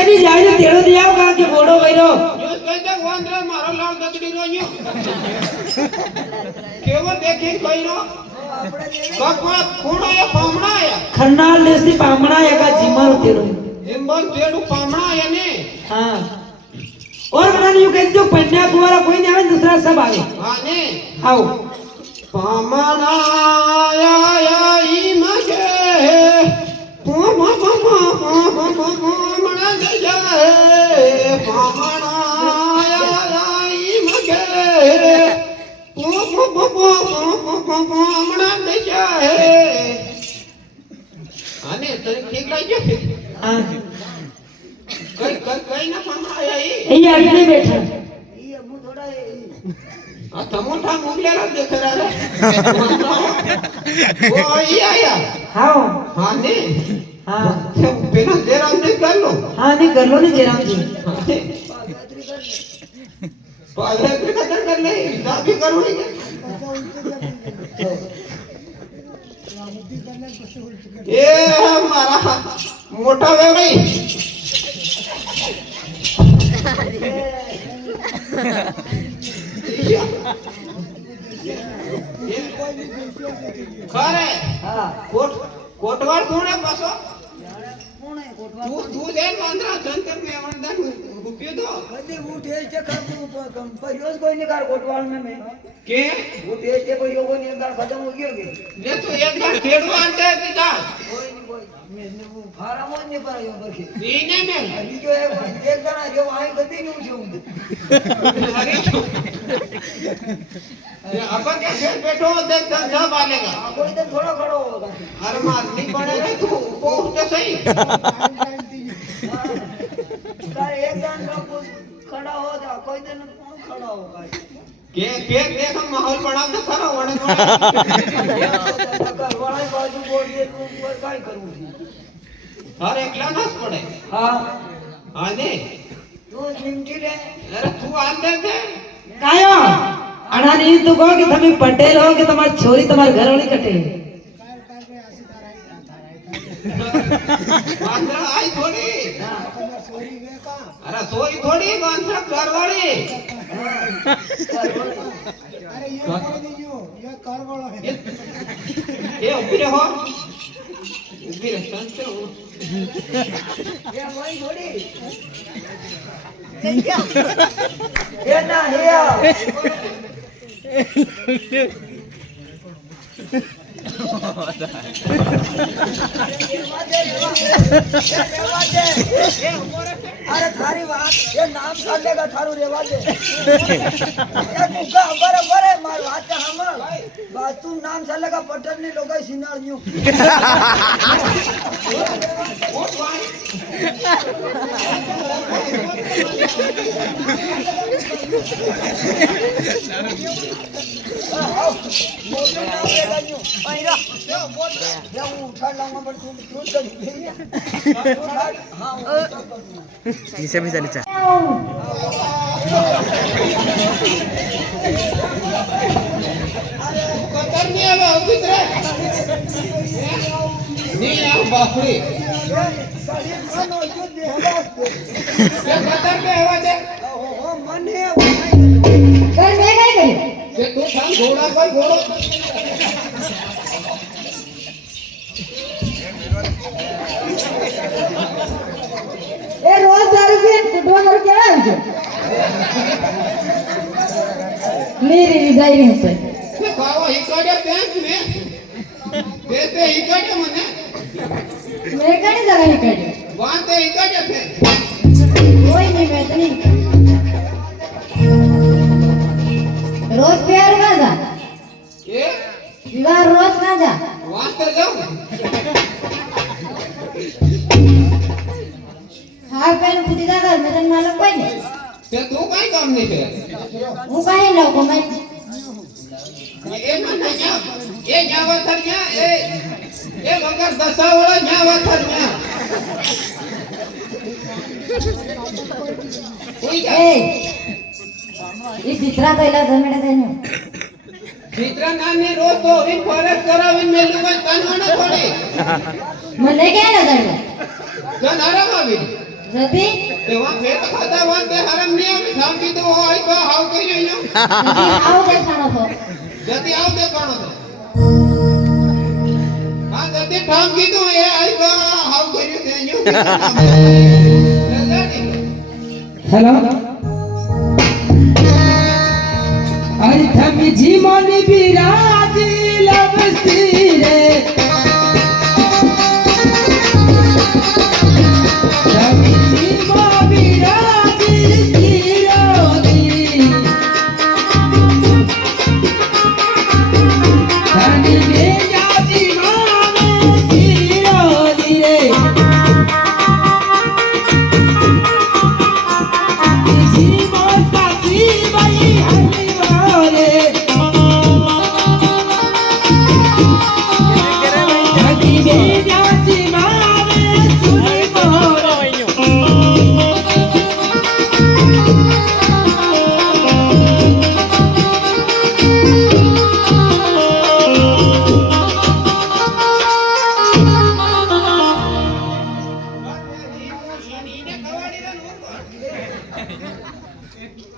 એની જાય તેડો દે આવ કા કે ઘોડો કર્યો જો કઈ દે વાંદરા મારો લાલ દકડી રોયો કેવો દેખી કર્યો કપા ખૂણા પામણા ખન્નાલ દેસી પામણા એકા જીમારો તેડો એમ્બર તેડું પામણા ને हाँ और बना नहीं कहते जो पन्या कुवारा कोई नहीं आवे दूसरा सब आवे हाँ ने आओ पामणा आया ई मगे पामणा दे जाए पामणा आया ई मगे पामणा दे जाए आने तो ठीक लागे हाँ कई ना पामणा आया ई ये आगे बैठा ये मु थोड़ा ये आ तमोठा मुगलेला देख रहा है वो आई आया हाँ हाँ ने हाँ बिना जयराम ने कर लो हाँ नहीं कर लो नहीं जयराम जी पागल का कर ले हिसाब भी करो ये हमारा मोटा वेवरी खरे हां कोटवार कोण आहे बसो कोण आहे कोटवा तू दे 15 संतर में वंदन रुपये दो कधी उठे चे खा परियोज कोई नहीं कर कोटवाल में मैं के उठे चे परियो कोई नहीं कर खत्म हो गया के ले तो एक बार खेड़ो आते कि का कोई नहीं कोई मैं फार्म नहीं पर यो बरके दीने में अभी जो है एक जना जो आई कभी नहीं उठूं अरे ये अपन के खेल बैठो देख सब आलेगा कोई तो थोड़ा खड़ो होगा अरे मारनी पड़े रे तू उठ तो सही तार एक जन लोग खड़ा हो जा कोई तो खड़ा होगा के देख हम माहौल बना तो खरा वणे वाला बाजू बोल दे तू पर काय करूं हर एकला नाच पड़े हां हाँ ने तू निमटी ले अरे तू आंदे दे कायो अड़ा नहीं तो कहो कि તમે પટેલ હો કે તમારી છોરી તમાર ઘરવાળી કટે वांद्रा आई थोड़ी अरे सोई थोड़ी वांद्रा घरवाली अरे ये कोई नहीं ये कारवाला है ये उभी रहो उभी रह शांत रहो ये वही थोड़ी ये ना हिया अरे थारी बात ये नाम कर लेगा थारू रेवा दे ये मुका बराबर है मार बात का हम बात तू नाम कर लेगा पटल ने लोग सिनार न्यू bisa bisa dicek. नहीं यार बापरे मन है तू थाम घोड़ा कोई घोड़ो ए रोज दारू पीन कुटवा कर क्या है जो मेरी रिजाई नहीं होता खाओ हिकाड़े बैंक में पैसे हिकाड़े मने मैं कहीं जगह नहीं कड़ी वहां ते हिकाड़े थे कोई नहीं मैं तो नहीं रोज प्यार का जा ये विवाह रोज ना जा वहां ते जाओ हाँ पहले पूछी जा कर मेरे मालूम कोई नहीं ते तू काई काम नहीं करे वो कहीं ना को मैं ये मने ये जावा थर गया ये वगर दसा वाला जावा थर गया कोई जा ए इस चित्रा तो इला जमेड़ा देने चित्रा नानी रोज तो इन फॉरेस्ट कराविन में लुगा कानवाना थोड़ी मने क्या ना जाने जन आराम आवी નથી તેવા ફેર ખાતા વાંતે હરમ ની આવી સાંભી તો હોય તો હાવ કરી જો નથી આવો બેસાણો છો જતી આવ તે કોણ હતો હા જતી ઠામ કીધું એ આઈ તો હાવ કર્યું તે જો હેલો અરે તમે જીમોની બિરાજી લબસી રે તમે જીમો બિરાજી સિરોની તને મેયાજી માને સિરોની રે જીમો સાથી ભાઈ હરિવારે જગી મેયાજી માને સુની મોરે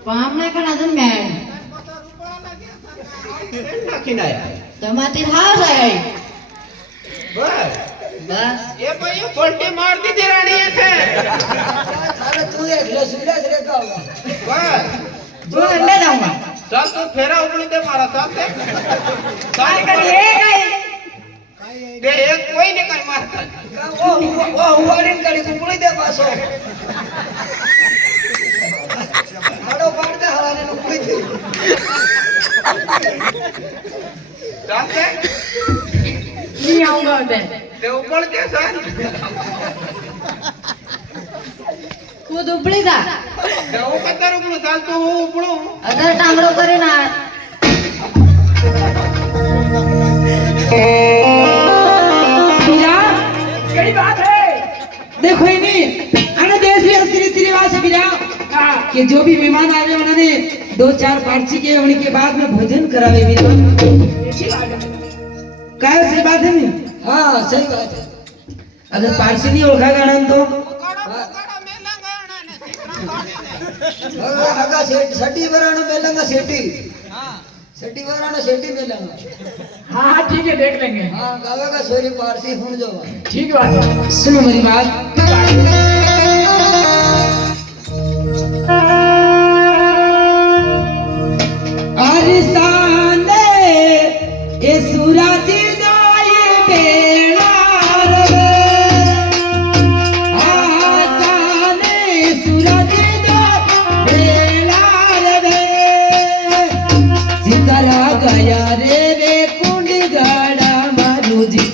પામને કણા દન મેં નાખીને આયા તમાતી હાવ જાય બસ બસ એ ભાઈ પલટી માર દીધી રાણીએ છે તારે તું એકલો સુરત રે કાવ બસ જો લે જાઉં ચાલ તું ફેરા ઉપડી દે મારા સાથે ચાલ એ ગઈ બે એક કોઈ ને કઈ મારતા ઓ હુવાડીન કરી કુપડી દે પાછો હાડો પાડ દે હરાને નું કોઈ દે ચાલતે नहीं आऊंगा मैं તે ઉપર કે સર खुद उपड़ी था તે હું કતર ઉપડું ચાલતું હું ઉપડું अगर टांगड़ो करे ना भैया कई बात है देखो ही नहीं अरे देश भी असली रिवाज है भैया कि जो भी मेहमान आवे उन्होंने 2-4 पार्टी के उनके बाद में भोजन करावे भैया काय से बात है नहीं हाँ सही बात है अगर पार्टी नहीं ओळखा गाणं तो हगा सटी वराना मेलंगा सेटी सेटी वराना सेटी मेलंगा हाँ हाँ ठीक है देख लेंगे हाँ गावे का सोरी पारसी हुन जो ठीक बात है सुनो मेरी बात अरिसाने ए सूरज दाए बेड़ा रे आसाने सूरज दाए बेड़ा रे सितारा गया रे वे कुंड गाड़ा मारूजी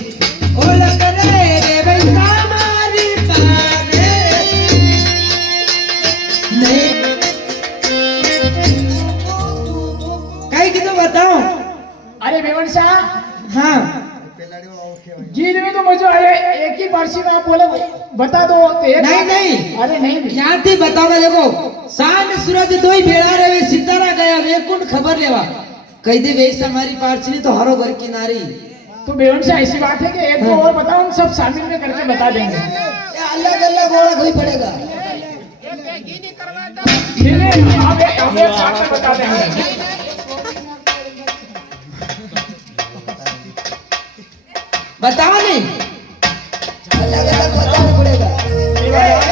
ओलक रे वे मारी पारे नहीं कई की तो बताओ अरे बेवन शाह हाँ गीत में तो मुझे अरे एक ही पार्सी में आप बोले बता दो तो एक नहीं नहीं अरे नहीं यहाँ थी बताओ देखो शान सूरज दो ही भेड़ा रे वे सितारा गया वे कुंड खबर लेवा कही दे वैसा हमारी पार्चनी तो हरो घर की नारी तो बेवन शाह ऐसी बात है कि एक दो और बताओ हम सब शामिल में करके बता देंगे अलग अलग घोड़ा कोई पड़ेगा नहीं नहीं आप एक साथ में बता देंगे बताओ नहीं अलग अलग बताना पड़ेगा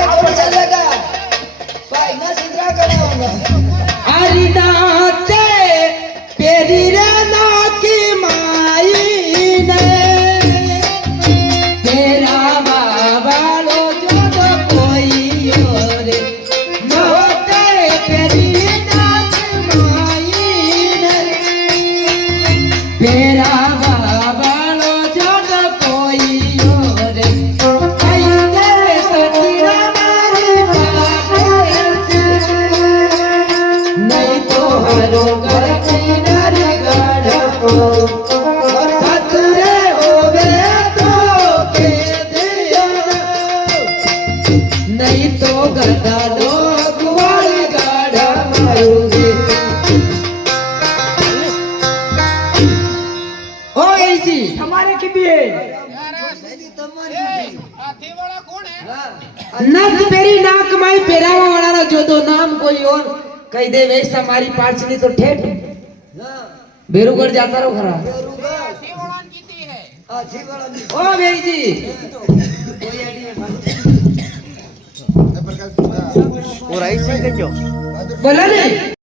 आपको चलेगा भाई ना सिद्रा करना होगा अरिदाते पेरी रे ना की माई ने तेरा बाबा लो जो तो कोई और नोते पेरी ना की माई ने तेरा बाबा लो जो तो कोई और आई दे सतीरा मारी पाके नहीं तो हरो घर किनारे गाड़ो सतरे होवे तो के दिया नहीं तो गदा लोग वाली गाड़ा मारूंगे ओ ऐसी हमारे की भी है હાથી વાળા કોણ હે નથ પેરી ના કમાઈ પહેરાવા વાળાનો જોતો નામ કોઈ ઓર કહી દે વેસા મારી પાછની તો ઠેઠ હા બેરુગઢ જાતા રહો ખરા બેરુગા શિવવાળાની કીધી હે આ જીવાળાની ઓ બેજી કોઈ આડી બોલા ને